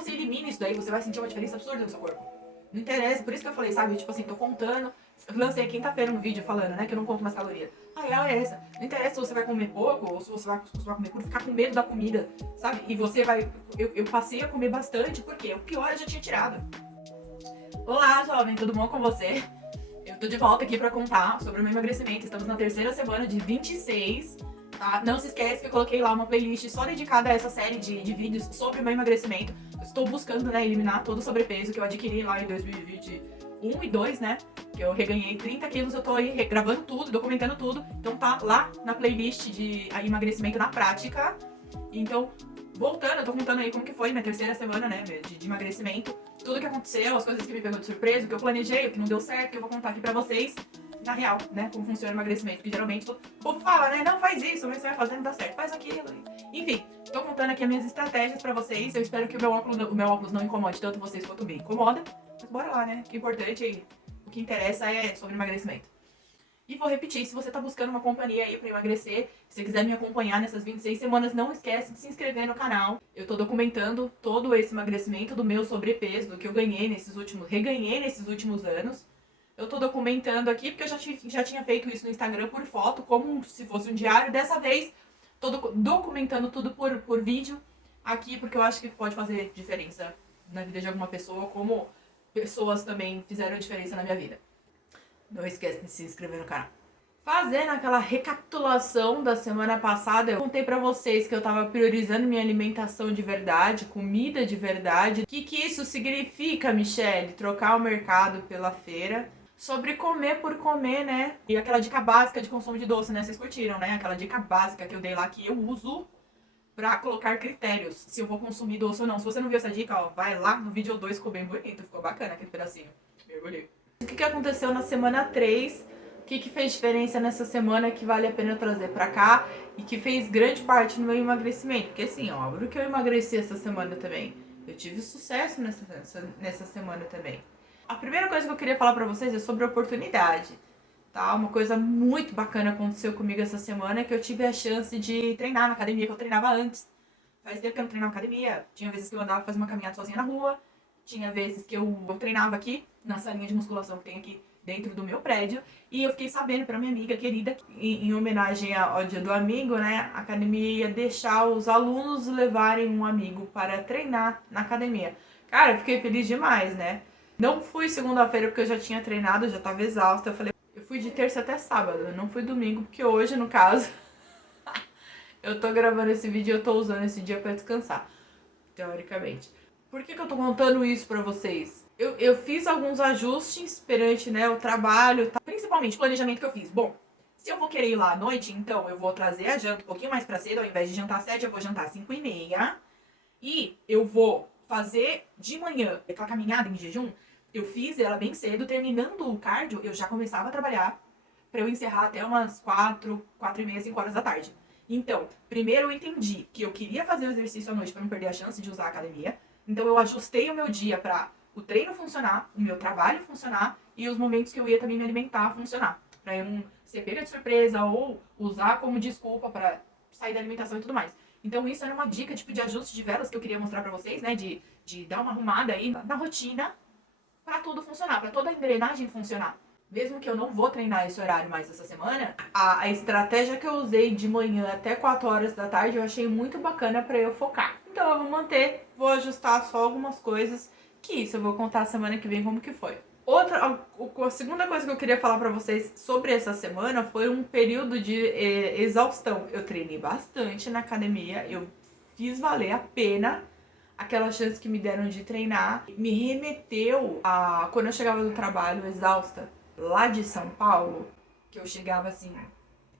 você elimine isso daí, você vai sentir uma diferença absurda no seu corpo. Não interessa, por isso que eu falei, sabe? Tipo assim, tô contando. Lancei quinta-feira um vídeo falando, né? Que eu não conto mais calorias. A real é essa. Não interessa se você vai comer pouco ou se você vai comer tudo, ficar com medo da comida, sabe? E você vai. Eu passei a comer bastante, porque o pior eu já tinha tirado. Olá, jovem, tudo bom com você? Eu tô de volta aqui pra contar sobre o meu emagrecimento. Estamos na terceira semana de 26, tá? Não se esquece que eu coloquei lá uma playlist só dedicada a essa série de vídeos sobre o meu emagrecimento. Eu estou buscando, né, eliminar todo o sobrepeso que eu adquiri lá em 2021 e 2022, né? Que eu reganhei 30 quilos, eu tô aí gravando tudo, documentando tudo. Então tá lá na playlist de emagrecimento na prática. Então, voltando, eu tô contando aí como que foi minha terceira semana, né, de emagrecimento. Tudo que aconteceu, as coisas que me pegou de surpresa, o que eu planejei, o que não deu certo, que eu vou contar aqui pra vocês. Na real, né, como funciona o emagrecimento. Porque geralmente o povo fala, né, não faz isso, mas você vai fazendo, dá certo, faz aquilo. Enfim, tô contando aqui as minhas estratégias pra vocês. Eu espero que o meu óculos não incomode tanto vocês quanto me incomoda. Mas bora lá, né, o que é importante, o que interessa é sobre emagrecimento. E vou repetir, se você tá buscando uma companhia aí pra emagrecer, se você quiser me acompanhar nessas 26 semanas, não esquece de se inscrever no canal. Eu tô documentando todo esse emagrecimento do meu sobrepeso, do que eu reganhei nesses últimos anos. Eu tô documentando aqui, porque eu já tinha feito isso no Instagram por foto, como se fosse um diário. Dessa vez, tô documentando tudo por vídeo aqui, porque eu acho que pode fazer diferença na vida de alguma pessoa, como pessoas também fizeram diferença na minha vida. Não esquece de se inscrever no canal. Fazendo aquela recapitulação da semana passada, eu contei pra vocês que eu tava priorizando minha alimentação de verdade, comida de verdade. O que isso significa, Michelle? Trocar o mercado pela feira. Sobre comer por comer, né? E aquela dica básica de consumo de doce, né? Vocês curtiram, né? Aquela dica básica que eu dei lá, que eu uso pra colocar critérios, se eu vou consumir doce ou não. Se você não viu essa dica, ó, vai lá no vídeo 2, ficou bem bonito, ficou bacana aquele pedacinho. Mergulhei. O que aconteceu na semana 3, o que fez diferença nessa semana que vale a pena trazer pra cá e que fez grande parte no meu emagrecimento. Porque assim, óbvio que eu emagreci essa semana também. Eu tive sucesso nessa semana também. A primeira coisa que eu queria falar pra vocês é sobre oportunidade, tá? Uma coisa muito bacana aconteceu comigo essa semana é que eu tive a chance de treinar na academia que eu treinava antes. Faz tempo que eu não treinava na academia. Tinha vezes que eu andava fazer uma caminhada sozinha na rua. Tinha vezes que eu treinava aqui, na salinha de musculação que tem aqui dentro do meu prédio. E eu fiquei sabendo pra minha amiga querida, em homenagem ao Dia do Amigo, né? A academia ia deixar os alunos levarem um amigo para treinar na academia. Cara, eu fiquei feliz demais, né? Não fui segunda-feira porque eu já tinha treinado, eu já tava exausta. Eu fui de terça até sábado, eu não fui domingo, porque hoje, no caso, eu tô gravando esse vídeo e eu tô usando esse dia pra descansar, teoricamente. Por que eu tô contando isso pra vocês? Eu fiz alguns ajustes perante, né, o trabalho, tá? Principalmente o planejamento que eu fiz. Bom, se eu vou querer ir lá à noite, então eu vou trazer a janta um pouquinho mais pra cedo. Ao invés de jantar 7, eu vou jantar 5h30. E eu vou fazer de manhã aquela caminhada em jejum. Eu fiz ela bem cedo, terminando o cardio, eu já começava a trabalhar pra eu encerrar até umas 4h30, 5 horas da tarde. Então, primeiro eu entendi que eu queria fazer o exercício à noite pra não perder a chance de usar a academia. Então eu ajustei o meu dia para o treino funcionar, o meu trabalho funcionar e os momentos que eu ia também me alimentar funcionar. Para eu não ser pega de surpresa ou usar como desculpa para sair da alimentação e tudo mais. Então isso era uma dica tipo de ajuste de velas que eu queria mostrar para vocês, né? De dar uma arrumada aí na rotina para tudo funcionar, para toda a engrenagem funcionar. Mesmo que eu não vou treinar esse horário mais essa semana, a estratégia que eu usei de manhã até 4 horas da tarde eu achei muito bacana para eu focar. Então eu vou manter, vou ajustar só algumas coisas, que isso eu vou contar semana que vem como que foi. A segunda coisa que eu queria falar pra vocês sobre essa semana foi um período de exaustão. Eu treinei bastante na academia, eu fiz valer a pena aquela chance que me deram de treinar. Me remeteu a quando eu chegava do trabalho exausta, lá de São Paulo, que eu chegava assim,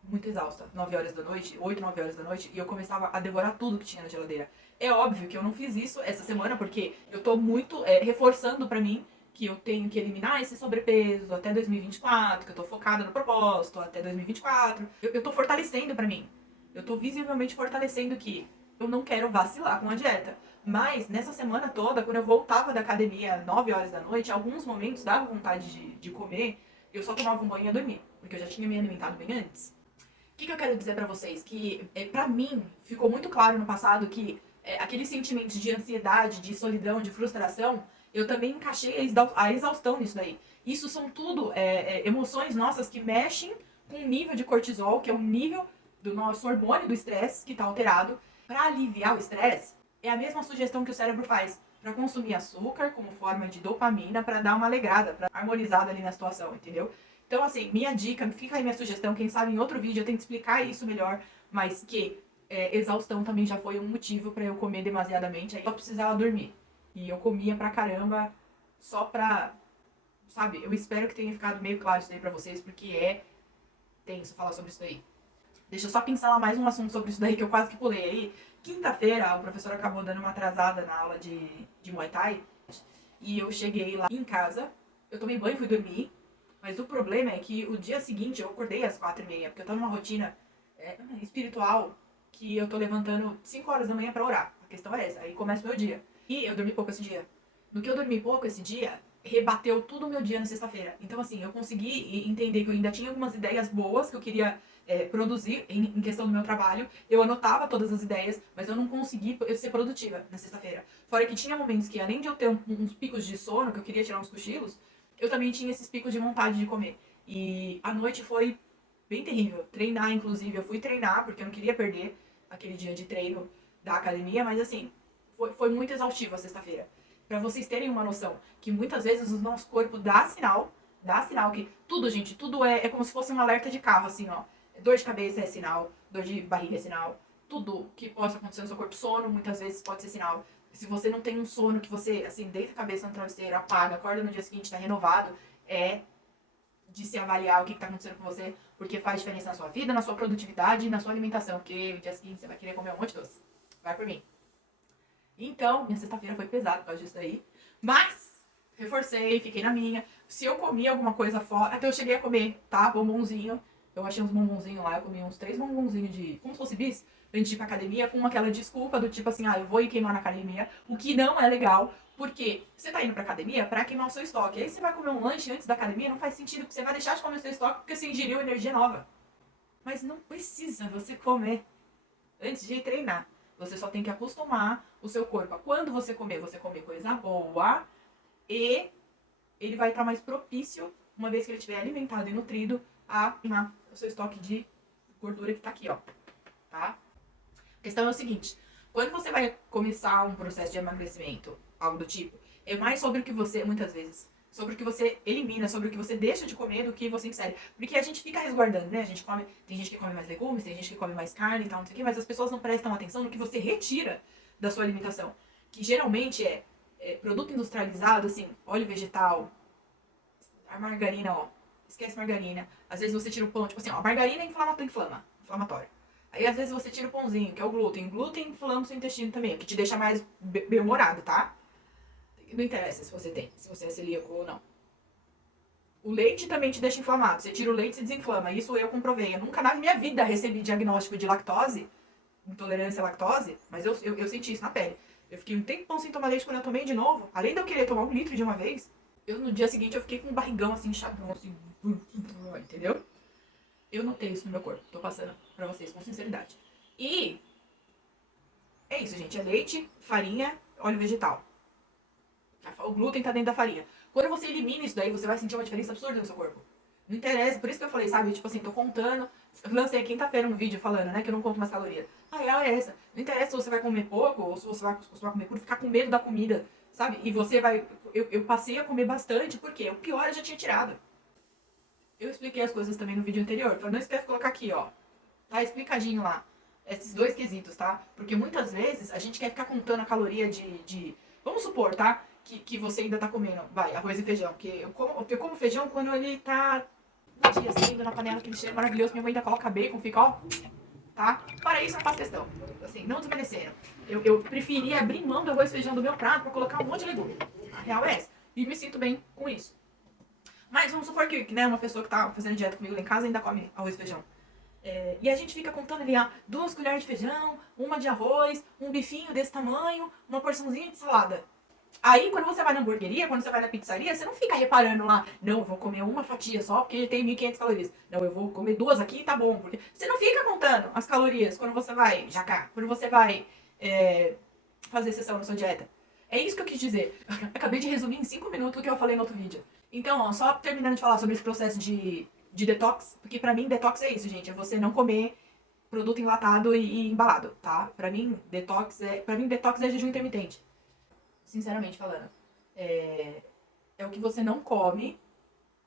muito exausta, 9 horas da noite, 8, 9 horas da noite, e eu começava a devorar tudo que tinha na geladeira. É óbvio que eu não fiz isso essa semana, porque eu tô muito reforçando pra mim que eu tenho que eliminar esse sobrepeso até 2024, que eu tô focada no propósito até 2024. Eu tô fortalecendo pra mim. Eu tô visivelmente fortalecendo que eu não quero vacilar com a dieta. Mas nessa semana toda, quando eu voltava da academia 9 horas da noite, alguns momentos dava vontade de comer, eu só tomava um banho e ia dormir, porque eu já tinha me alimentado bem antes. O que eu quero dizer pra vocês? Que pra mim ficou muito claro no passado que aquele sentimento de ansiedade, de solidão, de frustração, eu também encaixei a exaustão nisso daí. Isso são tudo emoções nossas que mexem com o nível de cortisol, que é o nível do nosso hormônio do estresse que está alterado. Para aliviar o estresse, é a mesma sugestão que o cérebro faz para consumir açúcar como forma de dopamina para dar uma alegrada, para harmonizada ali na situação, entendeu? Então, assim, minha dica, fica aí minha sugestão, quem sabe em outro vídeo eu tento explicar isso melhor, mas que exaustão também já foi um motivo para eu comer demasiadamente, aí só precisava dormir. E eu comia pra caramba só pra, sabe, eu espero que tenha ficado meio claro isso aí pra vocês, porque é tenso falar sobre isso daí. Deixa eu só pincelar mais um assunto sobre isso daí que eu quase que pulei aí. Quinta-feira, o professor acabou dando uma atrasada na aula de Muay Thai. E eu cheguei lá em casa, eu tomei banho e fui dormir. Mas o problema é que o dia seguinte eu acordei às 4h30, porque eu tô numa rotina espiritual que eu tô levantando 5 horas da manhã pra orar. A questão é essa, aí começa o meu dia. E eu dormi pouco esse dia. No que eu dormi pouco esse dia, rebateu tudo o meu dia na sexta-feira. Então, assim, eu consegui entender que eu ainda tinha algumas ideias boas que eu queria produzir em questão do meu trabalho. Eu anotava todas as ideias, mas eu não consegui ser produtiva na sexta-feira. Fora que tinha momentos que, além de eu ter uns picos de sono, que eu queria tirar uns cochilos, eu também tinha esses picos de vontade de comer. E a noite foi bem terrível. Treinar, inclusive, eu fui treinar, porque eu não queria perder aquele dia de treino da academia, mas assim, foi muito exaustivo a sexta-feira. Pra vocês terem uma noção, que muitas vezes o nosso corpo dá sinal que tudo, gente, tudo é como se fosse um alerta de carro, assim, ó. Dor de cabeça é sinal, dor de barriga é sinal, tudo que possa acontecer no seu corpo, sono muitas vezes pode ser sinal. Se você não tem um sono que você, assim, deita a cabeça no travesseiro, apaga, acorda no dia seguinte, tá renovado, é de se avaliar o que tá acontecendo com você, porque faz diferença na sua vida, na sua produtividade e na sua alimentação, porque o dia seguinte você vai querer comer um monte de doce. Vai por mim. Então, minha sexta-feira foi pesada por causa disso daí. Mas, reforcei, fiquei na minha. Se eu comi alguma coisa fora. Até eu cheguei a comer, tá? Bombonzinho. Eu achei uns bombonzinhos lá. Eu comi uns 3 bombonzinhos de. Como se fosse bis. Antes de ir pra academia, com aquela desculpa do tipo assim, eu vou ir queimar na academia. O que não é legal. Porque você tá indo pra academia pra queimar o seu estoque. Aí você vai comer um lanche antes da academia, não faz sentido, porque você vai deixar de comer o seu estoque porque você ingeriu energia nova. Mas não precisa você comer antes de treinar. Você só tem que acostumar o seu corpo a quando você comer coisa boa e ele vai estar mais propício, uma vez que ele estiver alimentado e nutrido, a queimar o seu estoque de gordura que tá aqui, ó. Tá? A questão é o seguinte, quando você vai começar um processo de emagrecimento, algo do tipo, é mais sobre o que você, muitas vezes, sobre o que você elimina, sobre o que você deixa de comer do que você insere. Porque a gente fica resguardando, né? A gente come, tem gente que come mais legumes, tem gente que come mais carne e tal, não sei o quê, mas as pessoas não prestam atenção no que você retira da sua alimentação. Que geralmente é produto industrializado, assim, óleo vegetal, a margarina, ó. Esquece margarina. Às vezes você tira o pão, tipo assim, ó, margarina é inflamatório. Aí às vezes você tira o pãozinho, que é o glúten. Glúten inflama o seu intestino também, o que te deixa mais bem-humorado, tá? Não interessa se você tem, se você é celíaco ou não. O leite também te deixa inflamado. Você tira o leite e desinflama. Isso eu comprovei. Eu nunca na minha vida recebi diagnóstico de lactose, intolerância à lactose, mas eu senti isso na pele. Eu fiquei um tempão sem tomar leite quando eu tomei de novo. Além de eu querer tomar 1 litro de uma vez, no dia seguinte eu fiquei com um barrigão assim, inchadão, assim, entendeu? Eu notei isso no meu corpo. Tô passando pra vocês com sinceridade. E é isso, gente. É leite, farinha, óleo vegetal. O glúten tá dentro da farinha. Quando você elimina isso daí, você vai sentir uma diferença absurda no seu corpo. Não interessa, por isso que eu falei, sabe? Tipo assim, tô contando. Lancei quinta-feira um vídeo falando, né? Que eu não conto mais calorias. A real é essa. Não interessa se você vai comer pouco ou se você vai comer por ficar com medo da comida, sabe? E você vai. Eu passei a comer bastante, porque o pior eu já tinha tirado. Eu expliquei as coisas também no vídeo anterior. Então não esquece de colocar aqui, ó. Tá explicadinho lá. Esses 2 quesitos, tá? Porque muitas vezes a gente quer ficar contando a caloria de... Vamos supor, tá? Que você ainda tá comendo, vai, arroz e feijão. Porque eu como feijão quando ele tá no dia assim, na panela, aquele cheiro maravilhoso. Minha mãe ainda coloca bacon, fica, ó, tá? Para isso, não faço questão. Assim, não desmerecendo. Eu preferia abrir mão do arroz e feijão do meu prato pra colocar um monte de legume. A real é essa. E me sinto bem com isso. Mas vamos supor que né, uma pessoa que tá fazendo dieta comigo lá em casa ainda come arroz e feijão. E a gente fica contando ali, 2 colheres de feijão, uma de arroz, um bifinho desse tamanho, uma porçãozinha de salada. Aí, quando você vai na hamburgueria, quando você vai na pizzaria, você não fica reparando lá, não, eu vou comer uma fatia só porque tem 1.500 calorias. Não, eu vou comer 2 aqui e tá bom. Porque você não fica contando as calorias quando você vai, quando você vai fazer exceção na sua dieta. É isso que eu quis dizer. Acabei de resumir em 5 minutos o que eu falei no outro vídeo. Então, ó, só terminando de falar sobre esse processo de detox, porque pra mim detox é isso, gente, é você não comer produto enlatado e embalado, tá? Pra mim detox é jejum intermitente. Sinceramente falando. É o que você não come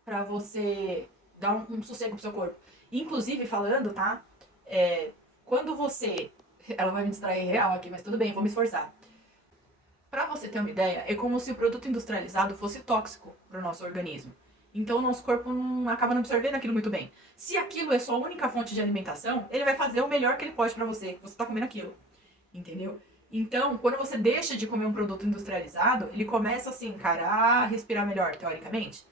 pra você dar um sossego pro seu corpo. Inclusive, falando, tá? Quando você... Ela vai me distrair real aqui, mas tudo bem, vou me esforçar. Pra você ter uma ideia, é como se o produto industrializado fosse tóxico pro nosso organismo. Então o nosso corpo acaba não absorvendo aquilo muito bem. Se aquilo é sua única fonte de alimentação, ele vai fazer o melhor que ele pode pra você. Você tá comendo aquilo. Entendeu? Então, quando você deixa de comer um produto industrializado, ele começa assim, cara, a respirar melhor, teoricamente.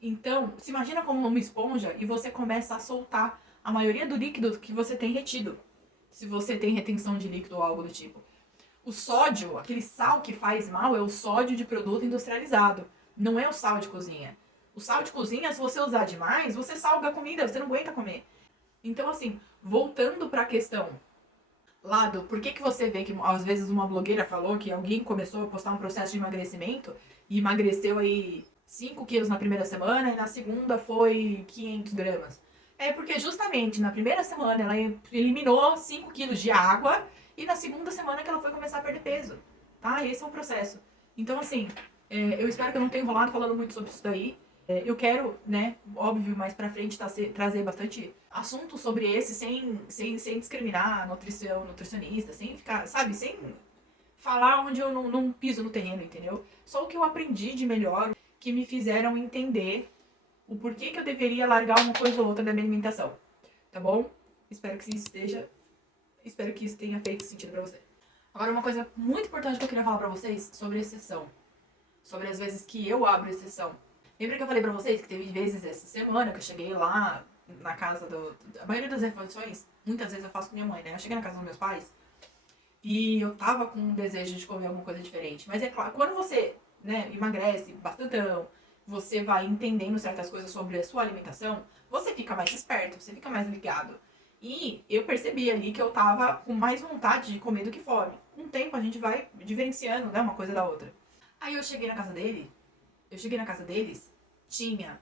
Então, se imagina como uma esponja e você começa a soltar a maioria do líquido que você tem retido. Se você tem retenção de líquido ou algo do tipo. O sódio, aquele sal que faz mal, é o sódio de produto industrializado. Não é o sal de cozinha. O sal de cozinha, se você usar demais, você salga a comida, você não aguenta comer. Então, assim, voltando pra questão lá do por que você vê que às vezes uma blogueira falou que alguém começou a postar um processo de emagrecimento e emagreceu aí 5 quilos na primeira semana e na segunda foi 500 gramas. É porque justamente na primeira semana ela eliminou 5 quilos de água e na segunda semana que ela foi começar a perder peso, tá? Esse é o processo. Então, assim, eu espero que eu não tenha enrolado falando muito sobre isso daí. Eu quero, né, óbvio, mais pra frente trazer bastante assunto sobre esse sem discriminar nutricionista, sem ficar, sabe, sem falar onde eu não piso no terreno, entendeu? Só o que eu aprendi de melhor, que me fizeram entender o porquê que eu deveria largar uma coisa ou outra da minha alimentação, tá bom? Espero que isso tenha feito sentido pra você. Agora, uma coisa muito importante que eu queria falar pra vocês sobre exceção. Sobre as vezes que eu abro exceção. Lembra que eu falei pra vocês que teve vezes essa semana que eu cheguei lá na casa A maioria das refeições, muitas vezes eu faço com minha mãe, né? Eu cheguei na casa dos meus pais e eu tava com um desejo de comer alguma coisa diferente. Mas é claro, quando você, né, emagrece bastantão, você vai entendendo certas coisas sobre a sua alimentação, você fica mais esperto, você fica mais ligado. E eu percebi ali que eu tava com mais vontade de comer do que fome. Com o tempo a gente vai diferenciando, né, uma coisa da outra. Aí eu cheguei na casa deles, tinha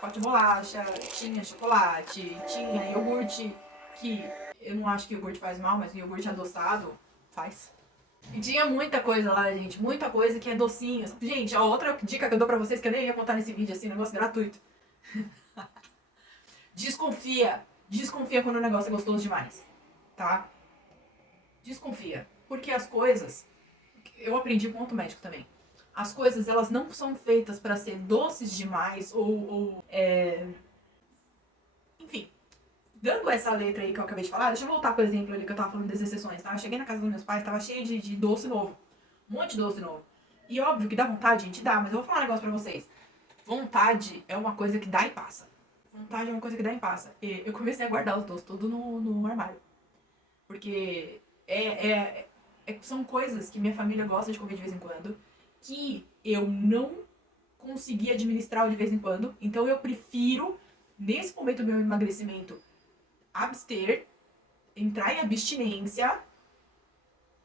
pote de bolacha, tinha chocolate, tinha iogurte, que eu não acho que iogurte faz mal, mas iogurte adoçado faz. E tinha muita coisa lá, gente, muita coisa que é docinho. Gente, ó, outra dica que eu dou pra vocês, que eu nem ia contar nesse vídeo, assim, negócio gratuito. Desconfia quando o negócio é gostoso demais, tá? Desconfia. Porque as coisas, eu aprendi com outro médico também. As coisas, elas não são feitas pra ser doces demais enfim, dando essa letra aí que eu acabei de falar, deixa eu voltar pro exemplo ali que eu tava falando das exceções, tá? Eu cheguei na casa dos meus pais, tava cheio de doce novo. Um monte de doce novo. E óbvio que dá vontade, gente, dá, mas eu vou falar um negócio pra vocês. Vontade é uma coisa que dá e passa. Vontade é uma coisa que dá e passa. E eu comecei a guardar os doces tudo no armário. Porque são coisas que minha família gosta de comer de vez em quando, que eu não consegui administrar de vez em quando. Então eu prefiro, nesse momento do meu emagrecimento, abster, entrar em abstinência,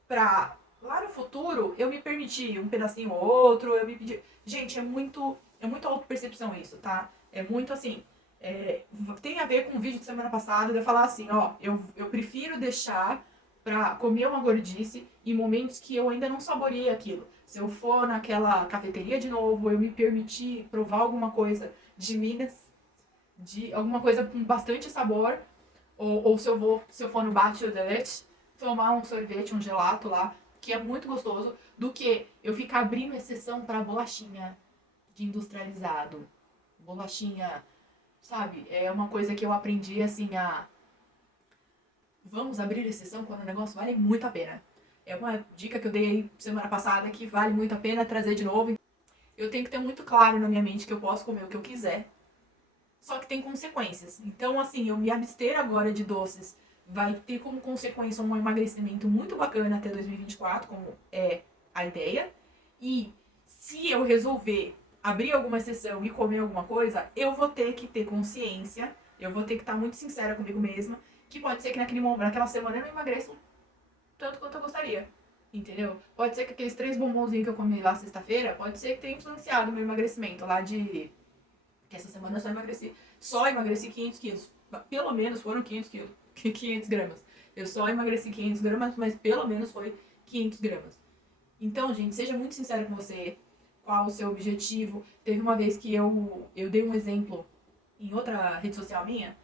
pra lá no futuro eu me permitir um pedacinho ou outro, eu me pedir. Gente, é muito autopercepção isso, tá? É muito assim. Tem a ver com o vídeo de semana passada de eu falar assim, ó, eu prefiro deixar pra comer uma gordice em momentos que eu ainda não saboreei aquilo. Se eu for naquela cafeteria de novo, eu me permitir provar alguma coisa de Minas, de alguma coisa com bastante sabor, ou se eu for no Bar Chocolate, tomar um sorvete, um gelato lá, que é muito gostoso, do que eu ficar abrindo exceção pra bolachinha de industrializado. Bolachinha, sabe? É uma coisa que eu aprendi assim vamos abrir exceção quando o negócio vale muito a pena. É uma dica que eu dei aí semana passada que vale muito a pena trazer de novo. Eu tenho que ter muito claro na minha mente que eu posso comer o que eu quiser, só que tem consequências. Então, assim, eu me abster agora de doces vai ter como consequência um emagrecimento muito bacana até 2024, como é a ideia. E se eu resolver abrir alguma exceção e comer alguma coisa, eu vou ter que ter consciência, eu vou ter que estar muito sincera comigo mesma, que pode ser que naquela semana eu não emagreça tanto quanto eu gostaria. Entendeu? Pode ser que aqueles 3 bombonzinhos que eu comi lá sexta-feira, pode ser que tenha influenciado o meu emagrecimento lá de... Que essa semana eu só emagreci 500 quilos. Pelo menos foram 500 quilos. 500 gramas. Eu só emagreci 500 gramas, mas pelo menos foi 500 gramas. Então, gente, seja muito sincero com você. Qual o seu objetivo? Teve uma vez que eu dei um exemplo em outra rede social minha.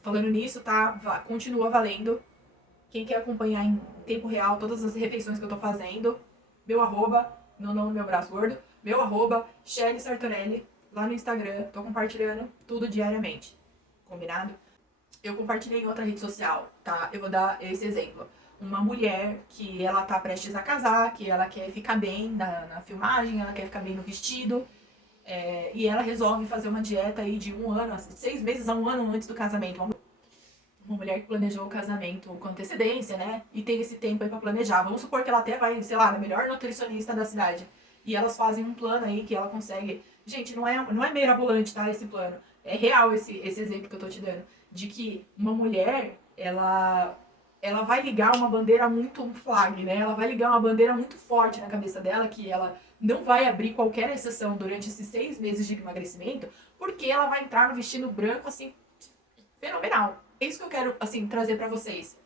Falando nisso, tá? Continua valendo. Quem quer acompanhar em tempo real todas as refeições que eu tô fazendo, meu arroba, meu nome, meu braço gordo, meu arroba, Shelly Sartorelli, lá no Instagram, tô compartilhando tudo diariamente. Combinado? Eu compartilhei em outra rede social, tá? Eu vou dar esse exemplo. Uma mulher que ela tá prestes a casar, que ela quer ficar bem na filmagem, ela quer ficar bem no vestido, e ela resolve fazer uma dieta aí de 1 ano, 6 meses a 1 ano antes do casamento. Uma mulher que planejou o casamento com antecedência, né? E tem esse tempo aí pra planejar. Vamos supor que ela até vai, sei lá, na melhor nutricionista da cidade. E elas fazem um plano aí que ela consegue. Gente, não é mirabolante, tá? Esse plano. É real esse exemplo que eu tô te dando. De que uma mulher, ela vai ligar uma bandeira muito um flag, né? Ela vai ligar uma bandeira muito forte na cabeça dela, que ela não vai abrir qualquer exceção durante esses 6 meses de emagrecimento, porque ela vai entrar no vestido branco, assim, fenomenal. É isso que eu quero, assim, trazer pra vocês.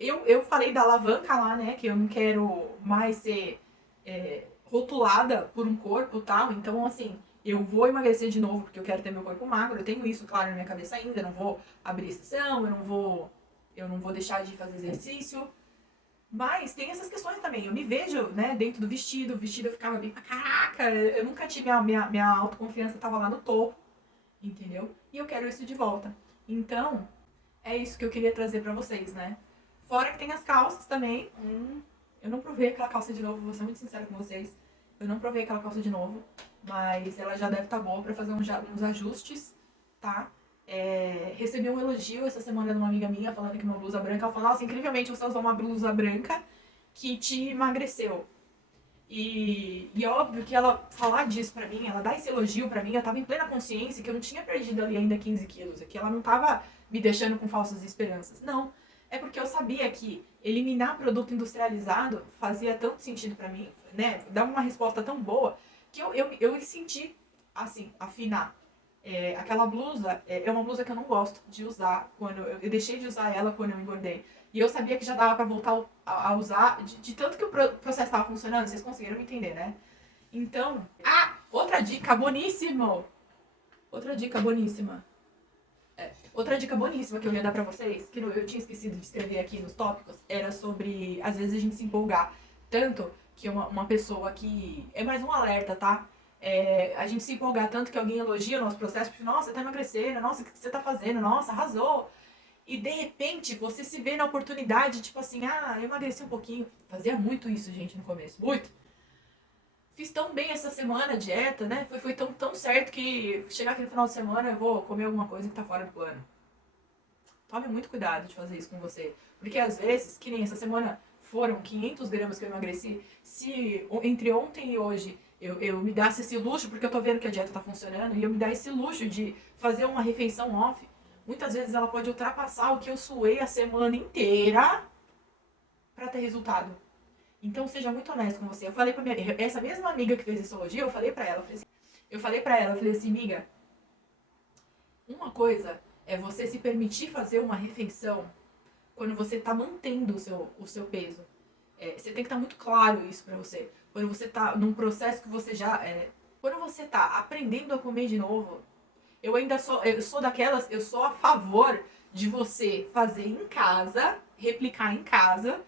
Eu falei da alavanca lá, né? Que eu não quero mais ser rotulada por um corpo e tal. Então, assim, eu vou emagrecer de novo porque eu quero ter meu corpo magro. Eu tenho isso claro na minha cabeça ainda. Eu não vou abrir exceção, eu não vou deixar de fazer exercício. Mas tem essas questões também. Eu me vejo, né, dentro do vestido. O vestido eu ficava bem pra caraca. Eu nunca tive minha autoconfiança tava lá no topo. Entendeu? E eu quero isso de volta. Então, é isso que eu queria trazer pra vocês, né? Fora que tem as calças também. Eu não provei aquela calça de novo, vou ser muito sincera com vocês. Eu não provei aquela calça de novo, mas ela já deve estar boa pra fazer uns ajustes, tá? Recebi um elogio essa semana de uma amiga minha falando que uma blusa branca. Ela falou, nossa, incrivelmente você usou uma blusa branca que te emagreceu. E óbvio que ela falar disso pra mim, ela dar esse elogio pra mim, eu tava em plena consciência que eu não tinha perdido ali ainda 15 quilos, que ela não tava me deixando com falsas esperanças. Não, é porque eu sabia que eliminar produto industrializado fazia tanto sentido pra mim, né? Dava uma resposta tão boa que eu senti, assim, afinar. Aquela blusa é uma blusa que eu não gosto de usar quando eu deixei de usar ela quando eu engordei. E eu sabia que já dava pra voltar a usar, de tanto que o processo tava funcionando, vocês conseguiram me entender, né? Então, outra dica boníssima. Outra dica boníssima. Outra dica boníssima que eu ia dar pra vocês, que eu tinha esquecido de escrever aqui nos tópicos, era sobre, às vezes, a gente se empolgar tanto que uma pessoa que... É mais um alerta, tá? A gente se empolgar tanto que alguém elogia o nosso processo, porque, nossa, tá emagrecendo, nossa, o que você tá fazendo? Nossa, arrasou. E, de repente, você se vê na oportunidade, tipo assim, eu emagreci um pouquinho. Fazia muito isso, gente, no começo. Muito. Fiz tão bem essa semana a dieta, né? Foi tão certo que chegar aqui no final de semana eu vou comer alguma coisa que tá fora do plano. Tome muito cuidado de fazer isso com você. Porque às vezes, que nem essa semana foram 500 gramas que eu emagreci, se entre ontem e hoje eu me desse esse luxo, porque eu tô vendo que a dieta tá funcionando, e eu me dar esse luxo de fazer uma refeição off, muitas vezes ela pode ultrapassar o que eu suei a semana inteira pra ter resultado. Então seja muito honesto com você. Eu falei pra essa mesma amiga que fez esse elogio, eu falei pra ela, eu falei assim, amiga, uma coisa é você se permitir fazer uma refeição quando você tá mantendo o seu peso. Você tem que estar muito claro isso pra você. Quando você tá num processo que você já... quando você tá aprendendo a comer de novo, eu sou daquelas, eu sou a favor de você fazer em casa, replicar em casa,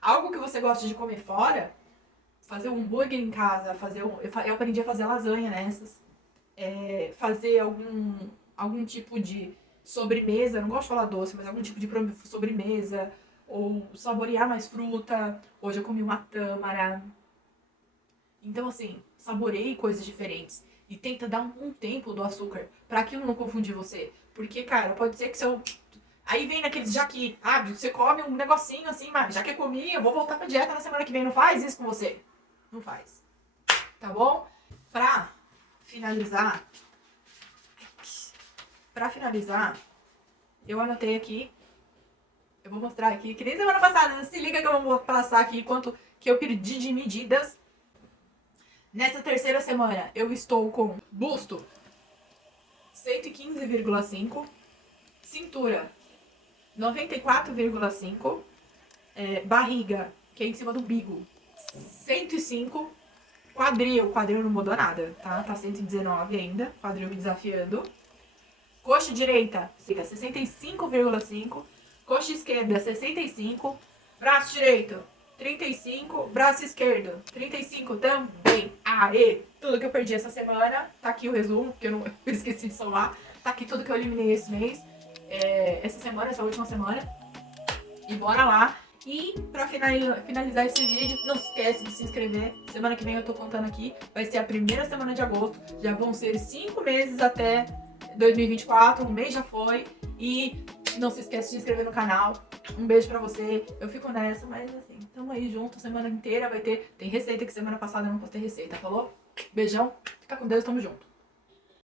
algo que você gosta de comer fora, fazer um hambúrguer em casa, eu aprendi a fazer lasanha nessas, fazer algum tipo de sobremesa, não gosto de falar doce, mas algum tipo de sobremesa, ou saborear mais fruta. Hoje eu comi uma tâmara. Então, assim, saboreie coisas diferentes. E tenta dar um tempo do açúcar pra aquilo não confundir você. Porque, cara, pode ser que seu... Aí vem naqueles já que, você come um negocinho assim, mas já que eu comi, eu vou voltar pra dieta na semana que vem. Não faz isso com você. Não faz. Tá bom? Pra finalizar, eu anotei aqui. Eu vou mostrar aqui, que nem semana passada, se liga que eu vou passar aqui que eu perdi de medidas. Nessa terceira semana, eu estou com busto 115,5, cintura 94,5, barriga, que é em cima do umbigo, 105, quadril não mudou nada, tá? Tá 119 ainda, quadril me desafiando. Coxa direita, fica 65,5, coxa esquerda, 65, braço direito, 35, braço esquerdo, 35 também. Aê! Tudo que eu perdi essa semana, tá aqui o resumo, porque eu esqueci de somar. Tá aqui tudo que eu eliminei esse mês, essa última semana. E bora lá. E pra finalizar esse vídeo, não se esquece de se inscrever. Semana que vem eu tô contando aqui, vai ser a primeira semana de agosto. Já vão ser 5 meses até 2024, um mês já foi. E não se esquece de se inscrever no canal. Um beijo pra você. Eu fico nessa, mas assim, tamo aí junto, semana inteira vai ter. Tem receita que semana passada eu não postei receita, falou? Beijão, fica com Deus, tamo junto.